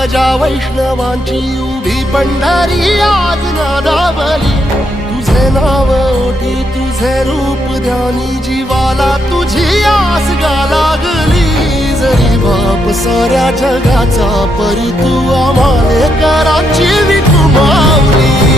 ध्वजा वैष्णवांची उभी पंढरी आज नादावली, तुझे नाव ओठी तुझे रूप ध्यानी, जीवाला तुझी आस गा लागली। जरी बाप साऱ्या जगाचा परी तू आम्हाले कराची विठू माऊली।